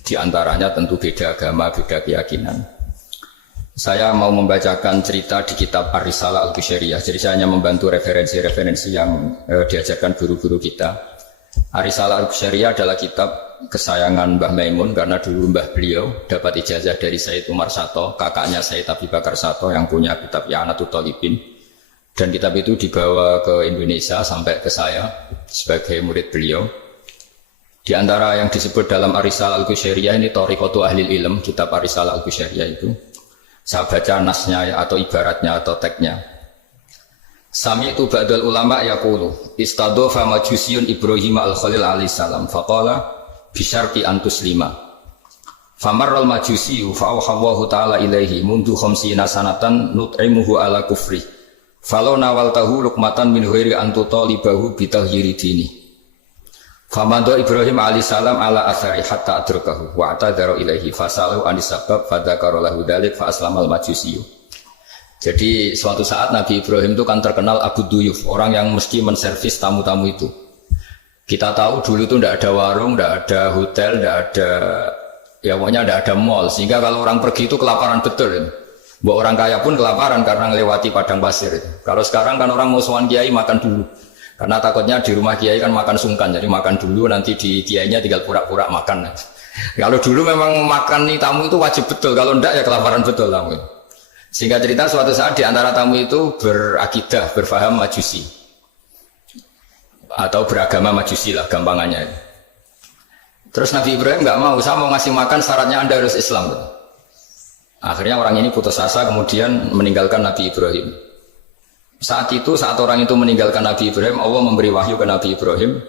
Di antaranya tentu beda agama, beda keyakinan. Saya mau membacakan cerita di kitab Ar-Risalah Al-Qusyariyah. Jadi saya hanya membantu referensi-referensi yang diajarkan guru-guru kita. Ar-Risalah Al-Qusyariyah adalah kitab kesayangan Mbah Maimun karena dulu mbah beliau dapat ijazah dari Sayyid Umar Sato, kakaknya Sayyid Abi Bakar Sato yang punya kitab I'anatul Thalibin. Dan kitab itu dibawa ke Indonesia sampai ke saya sebagai murid beliau. Di antara yang disebut dalam Ar-Risalah Al-Qusyariyah ini Thariqatu Ahlil Ilm, kitab Ar-Risalah Al-Qusyariyah itu. Saya baca nasnya atau ibaratnya atau tagnya. Sami'tu ba'dal ulama yaqulu istadhafa majusiyun Ibrahim al-Khalil alaihi salam faqala bisyarti antus lima. Famarral majusiyu fa'awhawahu ta'ala ilaihi mundu khamsina sanatan nut'imuhu ala kufri. Falau nawaltahu lukmatan min ghairi antu talibahu bitahyiri dini. Famando Ibrahim alaihissalam ala athari hatta adrokahu wa atadhara ilaihi fasalahu anisabab fadhakara lahu dalik fa aslamal majusiyu. Jadi suatu saat Nabi Ibrahim itu kan terkenal Abu Duyuf, orang yang mesti menservis tamu-tamu itu. Kita tahu dulu itu tidak ada warung, tidak ada hotel, tidak ada, ya pokoknya tidak ada mall, sehingga kalau orang pergi itu kelaparan betul. Bahwa orang kaya pun kelaparan karena melewati padang pasir. Kalau sekarang kan orang mau sowan kiai makan dulu. Karena takutnya di rumah kiai kan makan sungkan, jadi makan dulu nanti di kiainya tinggal pura-pura makan. Kalau dulu memang makan nih tamu itu wajib betul, kalau enggak ya kelaparan betul tamu. Sehingga cerita suatu saat di antara tamu itu berakidah, berfaham majusi atau beragama majusi lah gampangannya. Terus Nabi Ibrahim nggak mau, saya mau ngasih makan syaratnya Anda harus Islam. Akhirnya orang ini putus asa kemudian meninggalkan Nabi Ibrahim. Saat orang itu meninggalkan Nabi Ibrahim, Allah memberi wahyu ke Nabi Ibrahim.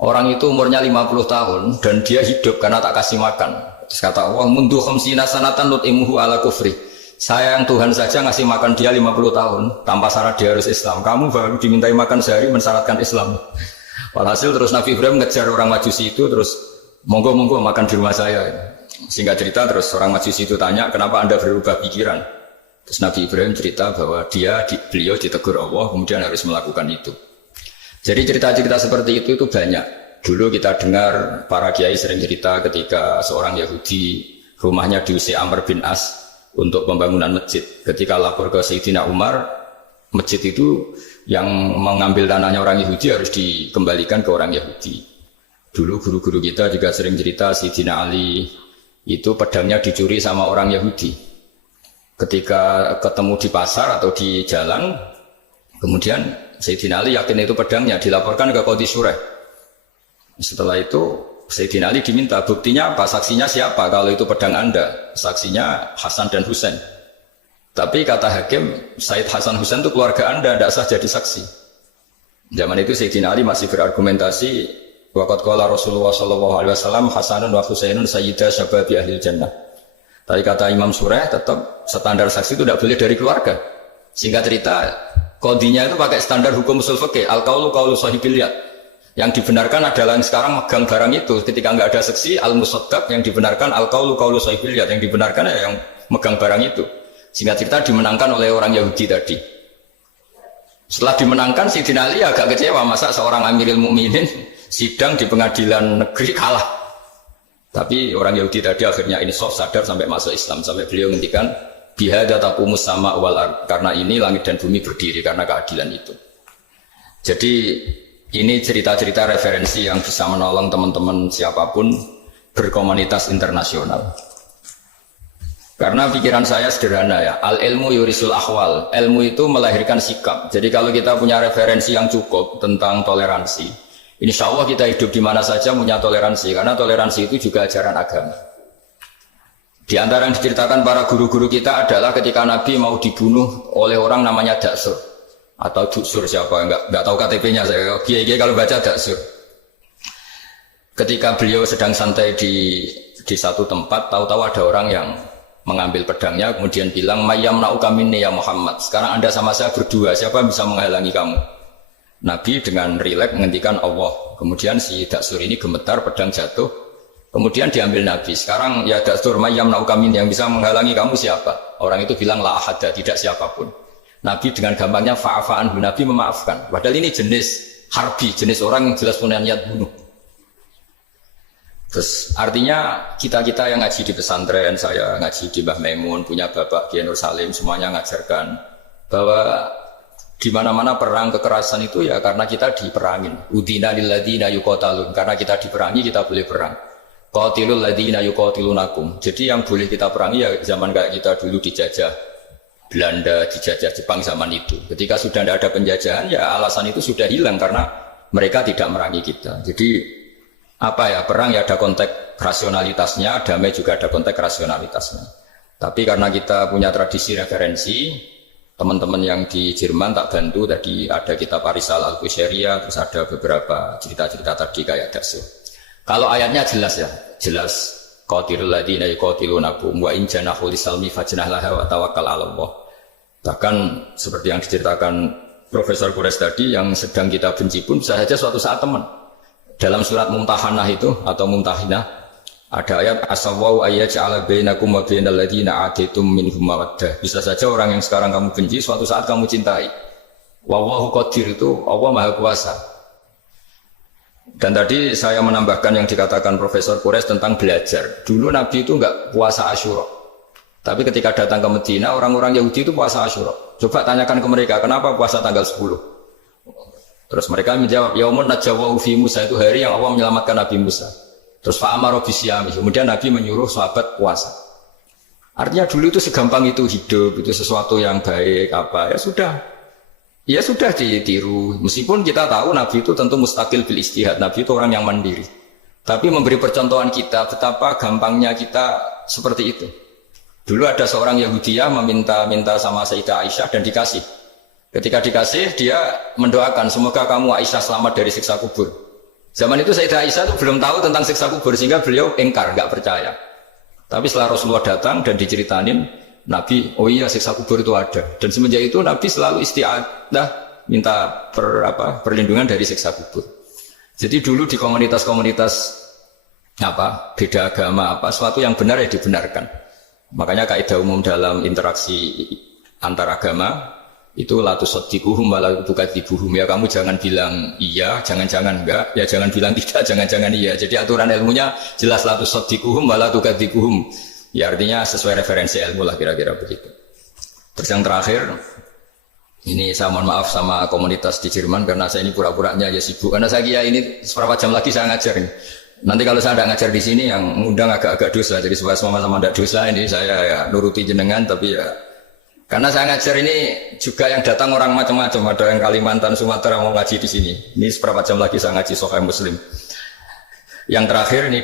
Orang itu umurnya 50 tahun dan dia hidup karena tak kasih makan. Terus kata Allah, mundu khamsina sanatan nut'imuhu ala kufri. Saya yang Tuhan saja ngasih makan dia 50 tahun tanpa syarat dia harus Islam. Kamu baru dimintai makan sehari mensyaratkan Islam. Walhasil terus Nabi Ibrahim ngejar orang Majusi itu, terus monggo-monggo makan di rumah saya. Singkat cerita terus orang Majusi itu tanya, kenapa Anda berubah pikiran? Terus Nabi Ibrahim cerita bahwa beliau ditegur Allah kemudian harus melakukan itu. Jadi cerita-cerita seperti itu banyak. Dulu kita dengar para kiai sering cerita ketika seorang Yahudi rumahnya diusir Amr bin As untuk pembangunan masjid. Ketika lapor ke Sayyidina Umar, masjid itu yang mengambil tanahnya orang Yahudi harus dikembalikan ke orang Yahudi. Dulu guru-guru kita juga sering cerita Sayyidina Ali itu pedangnya dicuri sama orang Yahudi. Ketika ketemu di pasar atau di jalan, kemudian Sayyidina Ali yakin itu pedangnya, dilaporkan ke Qadhi Syureh. Setelah itu Sayyidina Ali diminta, buktinya apa? Saksinya siapa? Kalau itu pedang Anda, saksinya Hasan dan Husain. Tapi kata hakim, Said Hasan Husain itu keluarga Anda, tidak sah jadi saksi. Zaman itu Sayyidina Ali masih berargumentasi, waqad qala Rasulullah sallallahu alaihi wasallam Hasanun wa Husainun sayyidah syababi ahlil jannah. Tapi kata Imam Sureh tetap standar saksi itu tidak boleh dari keluarga. Singkat cerita, qadhinya itu pakai standar hukum usul fikih, al-qaulu qaulu sahibil yad. Yang dibenarkan adalah yang sekarang megang barang itu. Ketika nggak ada saksi, al-musaddaq, yang dibenarkan al-qaulu qaulu sahibil yad, yang dibenarkan ya yang megang barang itu. Singkat cerita dimenangkan oleh orang Yahudi tadi. Setelah dimenangkan, Sayyidina Ali agak kecewa, masa seorang Amirul Mukminin sidang di pengadilan negeri kalah. Tapi orang Yahudi tadi akhirnya insaf, sadar sampai masuk Islam, sampai beliau ngendikan bihadza taqumus sama wal ard, karena ini langit dan bumi berdiri karena keadilan itu. Jadi ini cerita-cerita referensi yang bisa menolong teman-teman siapapun berkomunitas internasional. Karena pikiran saya sederhana ya, al ilmu yurisul ahwal, ilmu itu melahirkan sikap. Jadi kalau kita punya referensi yang cukup tentang toleransi, insya Allah kita hidup di mana saja punya toleransi, karena toleransi itu juga ajaran agama. Di antara yang diceritakan para guru-guru kita adalah ketika Nabi mau dibunuh oleh orang namanya Daksur atau Duksur, siapa enggak tahu KTP-nya saya. Kiai-kiai kalau baca Daksur. Ketika beliau sedang santai di satu tempat, tahu-tahu ada orang yang mengambil pedangnya kemudian bilang mayyam na'uka minni ya Muhammad. Sekarang Anda sama saya berdua, siapa yang bisa menghalangi kamu? Nabi dengan rileks menghentikan Allah. Kemudian si Daksur ini gemetar, pedang jatuh. Kemudian diambil Nabi. Sekarang ya Daksur mayyam na'uka minni, yang bisa menghalangi kamu siapa? Orang itu bilang la ahada, tidak siapapun. Nabi dengan gampangnya fa'afa'an, Nabi memaafkan. Padahal ini jenis harbi, jenis orang yang jelas punya niat bunuh. Terus artinya kita-kita yang ngaji di pesantren, saya ngaji di Mbah Maimun, punya Bapak Kiai Nur Salim, semuanya ngajarkan bahwa di mana-mana perang kekerasan itu ya karena kita diperangin. Udina lilladzina yuqatalun, karena kita diperangi kita boleh perang. Qatilul ladzina yuqatilunakum. Jadi yang boleh kita perangi ya zaman kayak kita dulu dijajah Belanda, dijajah Jepang zaman itu. Ketika sudah tidak ada penjajahan ya alasan itu sudah hilang karena mereka tidak merangi kita. Jadi apa ya, perang ya ada konteks rasionalitasnya, damai juga ada konteks rasionalitasnya. Tapi karena kita punya tradisi referensi, teman-teman yang di Jerman tak bantu, tadi ada kitab Arisal Al-Qushairiyah, terus ada beberapa cerita-cerita tadi kayak Daso. Kalau ayatnya jelas ya, jelas qatilul ladzina yuqatilunakum wa in janahu lisalmi fajnah laha wa tawakkal 'alallah. Bahkan seperti yang diceritakan Profesor Quraisy tadi, yang sedang kita benci pun bisa saja suatu saat teman. Dalam surat Mumtahanah itu atau Mumtahinah ada ayat asawwau ayyaj'ala bainakum wa bainal ladzina atitum minhum mawaddah. Bisa saja orang yang sekarang kamu benci suatu saat kamu cintai. Wallahu qadir, itu Allah Maha Kuasa. Dan tadi saya menambahkan yang dikatakan Profesor Quraisy tentang belajar. Dulu Nabi itu enggak puasa Asyura. Tapi ketika datang ke Medina, orang-orang Yahudi itu puasa Asyura. Coba tanyakan ke mereka, kenapa puasa tanggal 10? Terus mereka menjawab, yaumun najawwahu fi Musa, itu hari yang Allah menyelamatkan Nabi Musa. Terus fa'amara bisyami, kemudian Nabi menyuruh sahabat puasa. Artinya dulu itu segampang itu hidup, itu sesuatu yang baik apa, ya sudah ditiru. Meskipun kita tahu Nabi itu tentu mustaqil bil istihad, Nabi itu orang yang mandiri. Tapi memberi percontohan kita betapa gampangnya kita seperti itu. Dulu ada seorang Yahudiyah meminta sama Sayyidah Aisyah dan dikasih. Ketika dikasih, dia mendoakan semoga kamu Aisyah selamat dari siksa kubur. Zaman itu Sayyidah Aisyah itu belum tahu tentang siksa kubur sehingga beliau engkar, nggak percaya. Tapi setelah Rasulullah datang dan diceritanin Nabi, oh iya siksa kubur itu ada. Dan semenjak itu Nabi selalu isti'adah minta perlindungan dari siksa kubur. Jadi dulu di komunitas-komunitas beda agama sesuatu yang benar ya dibenarkan. Makanya kaidah umum dalam interaksi antar agama itu la tusaddiquhum wa la tukadzibuhum, ya kamu jangan bilang iya, jangan-jangan enggak, ya jangan bilang tidak, jangan-jangan iya. Jadi aturan ilmunya jelas la tusaddiquhum wa la tukadzibuhum. Ya artinya sesuai referensi ilmu lah kira-kira begitu. Terus yang terakhir, ini saya mohon maaf sama komunitas di Jerman karena saya ini pura-puranya ya sibuk. Karena saya kira ini seberapa jam lagi saya ngajar ini. Nanti kalau saya tidak ngajar di sini yang ngundang agak-agak dosa. Jadi supaya sama-sama tidak dosa ini saya ya nuruti jenengan tapi ya karena saya ngajar ini juga yang datang orang macam-macam, ada yang Kalimantan, Sumatera mau ngaji di sini. Ini seberapa jam lagi saya ngaji Sahih Muslim. Yang terakhir ini